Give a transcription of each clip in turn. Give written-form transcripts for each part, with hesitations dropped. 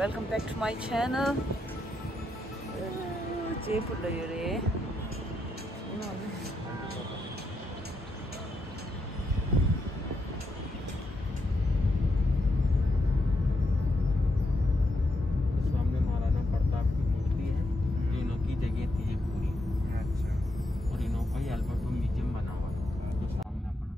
welcome back to my channel. 제불러요래. सामने महाराणा प्रताप की मूर्ति है। इनों की जगह थी ये पूरी। अच्छा। और इनों का ही अल्बर्ट म्यूजियम बना हुआ है तो सामने अपना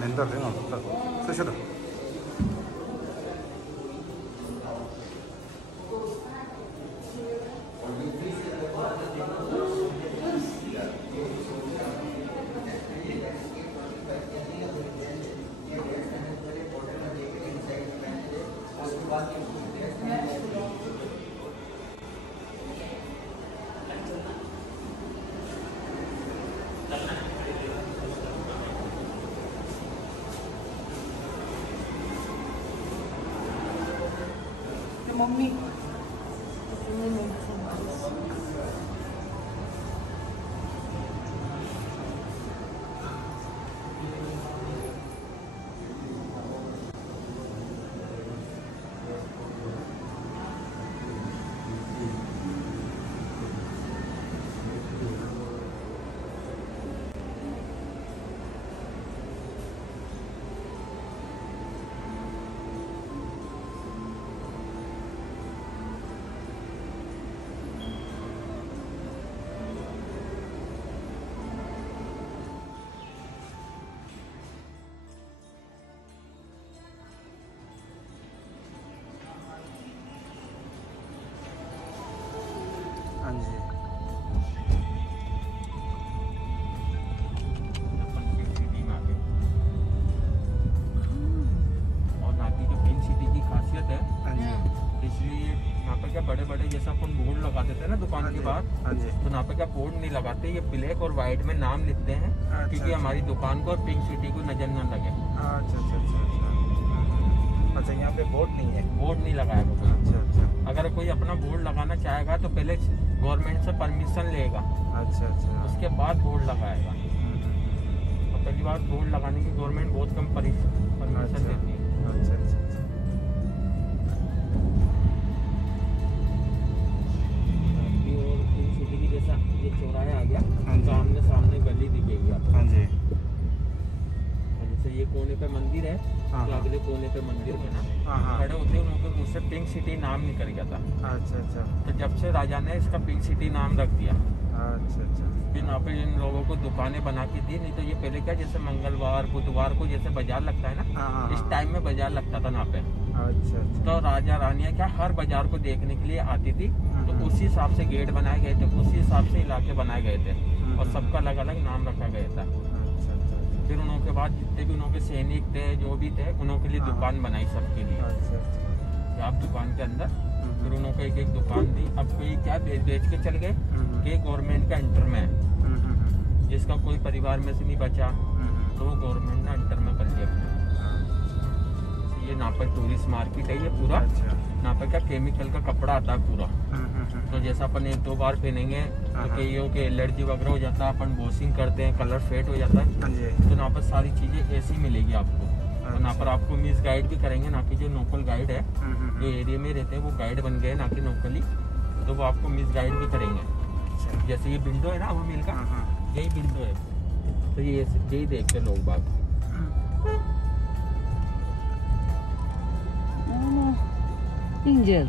낸다 내가 쓰셔라. मम्मी की बात। हाँ जी। तो यहाँ पे क्या बोर्ड नहीं लगाते, ये ब्लैक और व्हाइट में नाम लिखते हैं क्योंकि हमारी दुकान को और पिंक सिटी को नजर न लगे। अच्छा, यहाँ पे बोर्ड नहीं है? बोर्ड नहीं लगाया कोई। अच्छा। अगर कोई अपना बोर्ड लगाना चाहेगा तो पहले गवर्नमेंट से परमिशन लेगा। अच्छा। उसके बाद बोर्ड लगाएगा। और पहली बात, बोर्ड लगाने की गवर्नमेंट बहुत कम परमिशन देती है। अच्छा। और पिंक सिटी की जैसा ये चौराहा आ गया, सामने गली दिखेगी आपको। हाँ जी। जैसे ये कोने पे मंदिर है, तो अगले कोने पे मंदिर बना, खड़े होते हैं उनके मुँह से पिंक सिटी नाम निकल गया था। अच्छा। तो जब से राजा ने इसका पिंक सिटी नाम रख दिया। अच्छा। फिर यहाँ पे इन लोगों को दुकानें बना के दी। नहीं तो ये पहले क्या, जैसे मंगलवार बुधवार को जैसे बाजार लगता है ना, इस टाइम में बाजार लगता था यहाँ पे। अच्छा। तो राजा रानियाँ क्या हर बाजार को देखने के लिए आती थी, तो उसी हिसाब से गेट बनाए गए थे, उसी हिसाब से इलाके बनाए गए थे और सबका अलग अलग नाम रखा गया था। फिर उनके बाद जितने भी उनके सैनिक थे, जो भी थे, उनके लिए दुकान बनाई सबके लिए। अच्छा। आप दुकान के अंदर फिर उन्होंने एक दुकान दी। अब कोई क्या बेच के चल गए कि गवर्नमेंट का इंटर में है, जिसका कोई परिवार में से नहीं बचा तो वो गवर्नमेंट ने इंटर में कर लिया। ये यहाँ पर टूरिस्ट मार्केट है ये पूरा। यहाँ पर क्या केमिकल का कपड़ा आता है पूरा। तो जैसा अपन 1-2 बार पहनेंगे तो कईयों के एलर्जी वगैरह हो जाता है, अपन वॉशिंग करते हैं, कलर फेड हो जाता है। तो यहाँ पर सारी चीजें ऐसी मिलेगी आपको। और यहाँ पर आपको मिस गाइड भी करेंगे, ना कि जो लोकल गाइड है जो एरिया में रहते हैं वो गाइड बन गए ना कि लोकली, तो वो आपको मिस गाइड भी करेंगे। जैसे ये विंडो है ना वो मिल का, यही विंडो है, तो ये यही देखते लोग बात। इंजर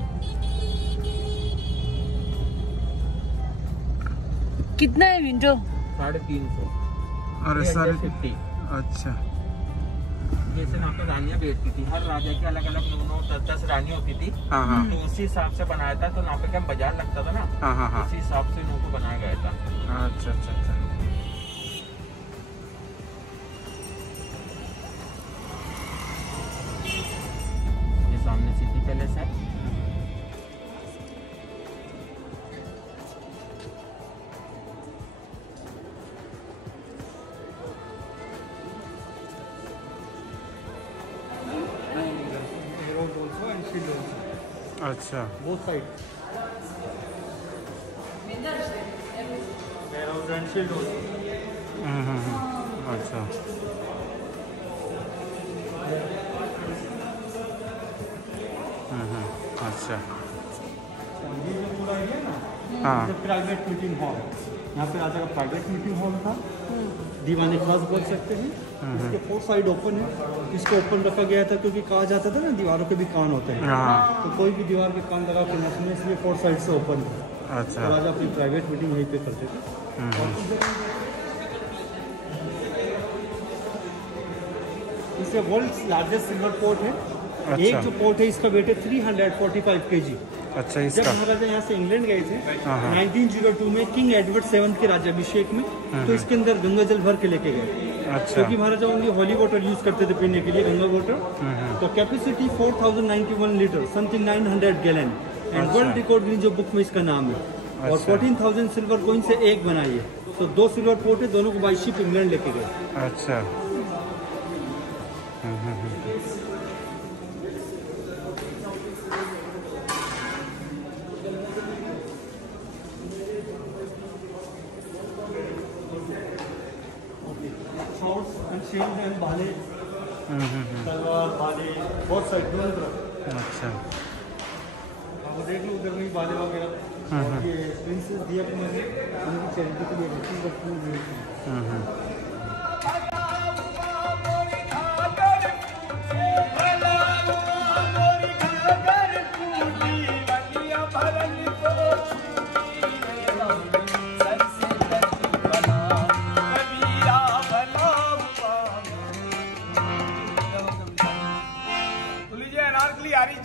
कितना है विंडो? 350। अरे सारे 50। अच्छा। जैसे यहाँ पे रानियाँ बैठती थी, हर राजा की अलग अलग 9-10 रानी होती थी। तो उसी हिसाब से बनाया था। तो यहाँ पे क्या बाजार लगता था ना, उसी हिसाब से इनको बनाया गया था। अच्छा। ये सामने सिटी पैलेस है। अच्छा। बोथ साइड अच्छा। अच्छा। ये जो पूरा एरिया है ना, हाँ। ये प्राइवेट मीटिंग हॉल, यहाँ पे राजा का प्राइवेट मीटिंग हॉल था। दीवाने खास बोल सकते हैं। इसके 4 साइड ओपन है। इसको ओपन रखा गया था क्योंकि कहा जाता था ना दीवारों के भी कान होते हैं, तो कोई भी दीवार के कान लगा के न सुने, इसलिए 4 साइड से ओपन था। अच्छा। राजा अपनी प्राइवेट मीटिंग यहीं पे करते थे। इससे वर्ल्ड लार्जेस्ट सिल्वर पोर्ट है। अच्छा। एक जो पोर्ट है इसका वेट है 345 kg। अच्छा। जब इसका महाराजा यहाँ से इंग्लैंड गए थे हाँ। 1902 में किंग एडवर्ड 7 के राज्याभिषेक में, तो इसके अंदर गंगा जल भर के लेके गए। अच्छा। क्योंकि महाराजा ओनली हॉली वाटर यूज करते थे पीने के लिए, गंगा वाटर। तो capacity 4091 litre, something 900 gallon, and अच्छा। वर्ल्ड रिकॉर्ड जो बुक में इसका नाम है। और अच्छा। 14,000 सिल्वर कॉइन से एक बनाई है। तो 2 सिल्वर पोर्ट है, दोनों को बाई शिप इंग्लैंड लेके गए। अच्छा। शॉर्ट्स एंड शील्ड एंड भाले, तलवार भाले बहुत साइड दोनों तरफ। अच्छा। वो देख लो उधर में बाले वगैरह। और ये प्रिंसेस दिया कि मैंने उनकी चैरिटी के लिए रखी वस्तु।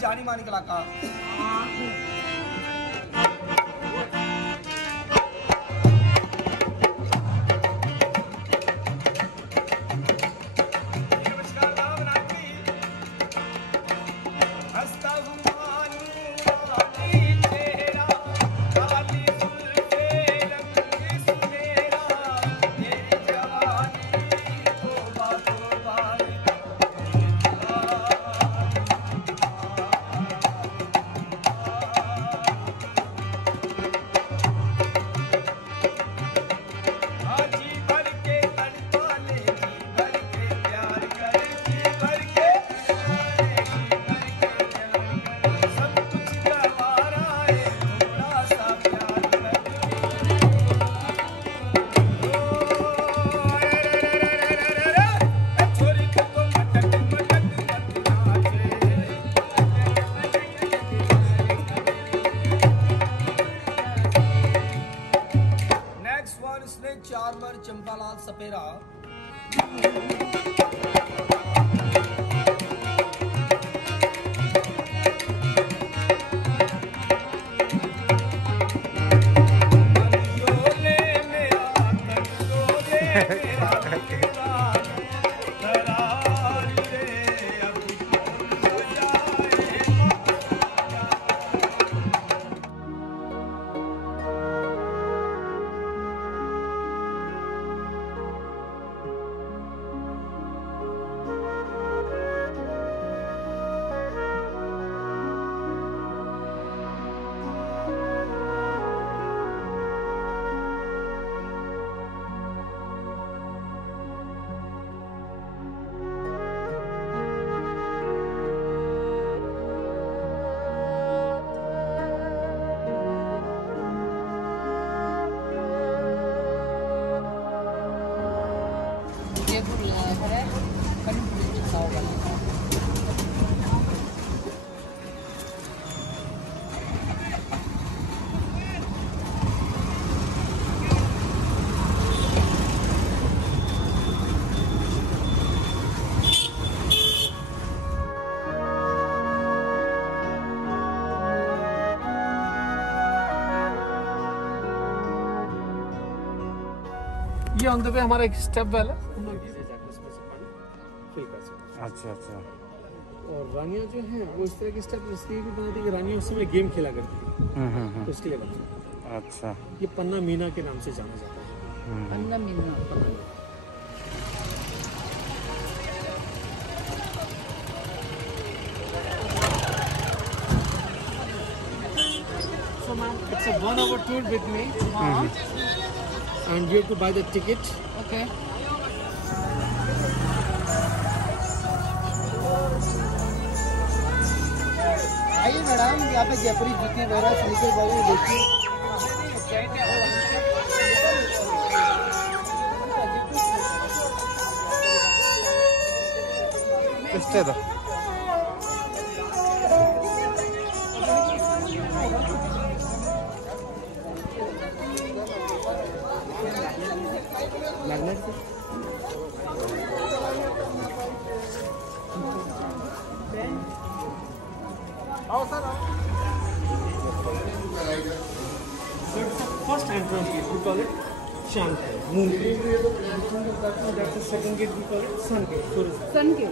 जानी मानी कलाकार हंसता हुआ नूरानी चेहरा, काली सुल्तान ये ऑन द वे हमारा एक स्टेप वेल है, हम लोग इसे जाकर उसमें से पानी फिल कर सकते हैं। अच्छा अच्छा। और रानियाँ जो हैं वो इस तरह के स्टेप इसलिए भी बनाती है कि रानियाँ उस समय गेम खेला करती थी, तो इसके लिए बनती है। अच्छा। ये पन्ना मीना के नाम से जाना जाता है। अन्ना मिन्ना। पन्ना Meena. So ma'am, it's a 1 hour tour with me, and you have to buy the ticket. Okay. आइए मैडम, यहाँ पे जयपुरी जूती वगैरह स्नीकर वगैरह देखिए। किससे दो? First entrance gate, we call it Chan Gate, Moon Gate. That's the second gate, we call it Sun Gate. Tourism. सन के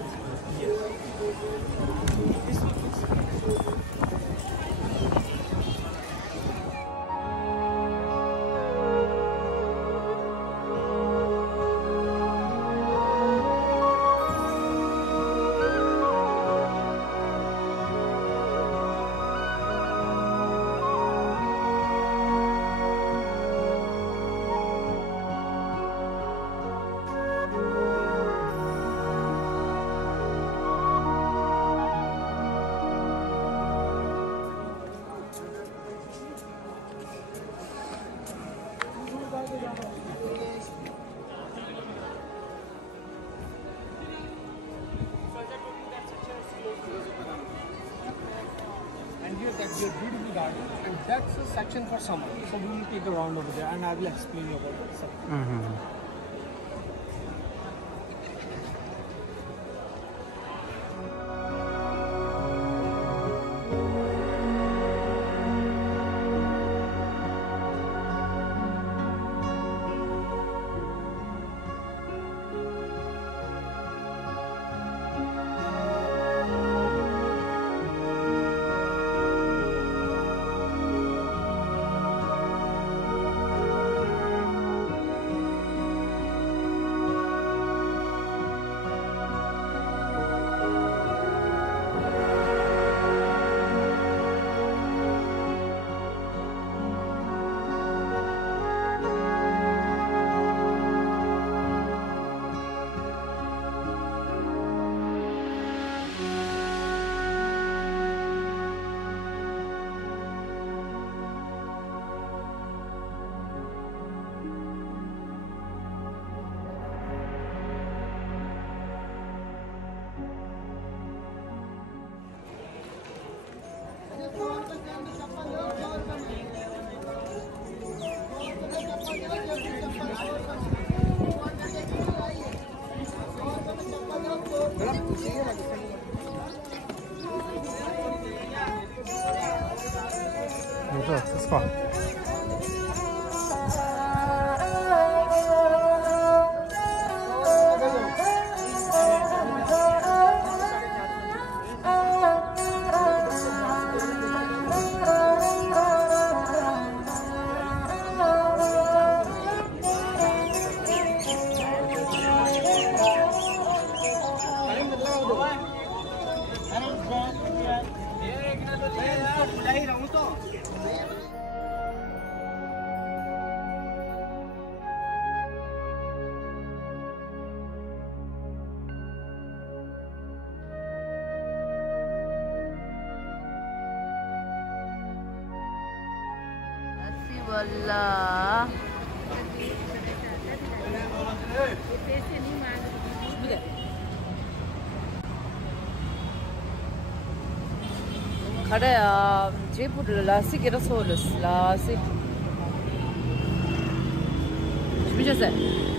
And here that's your beautiful garden, and that's a section for summer. So we will take a round over there, and I will explain you about the summer. इसको वाला खड़ा जयपुर लासी के रसोल लासी 什么意思？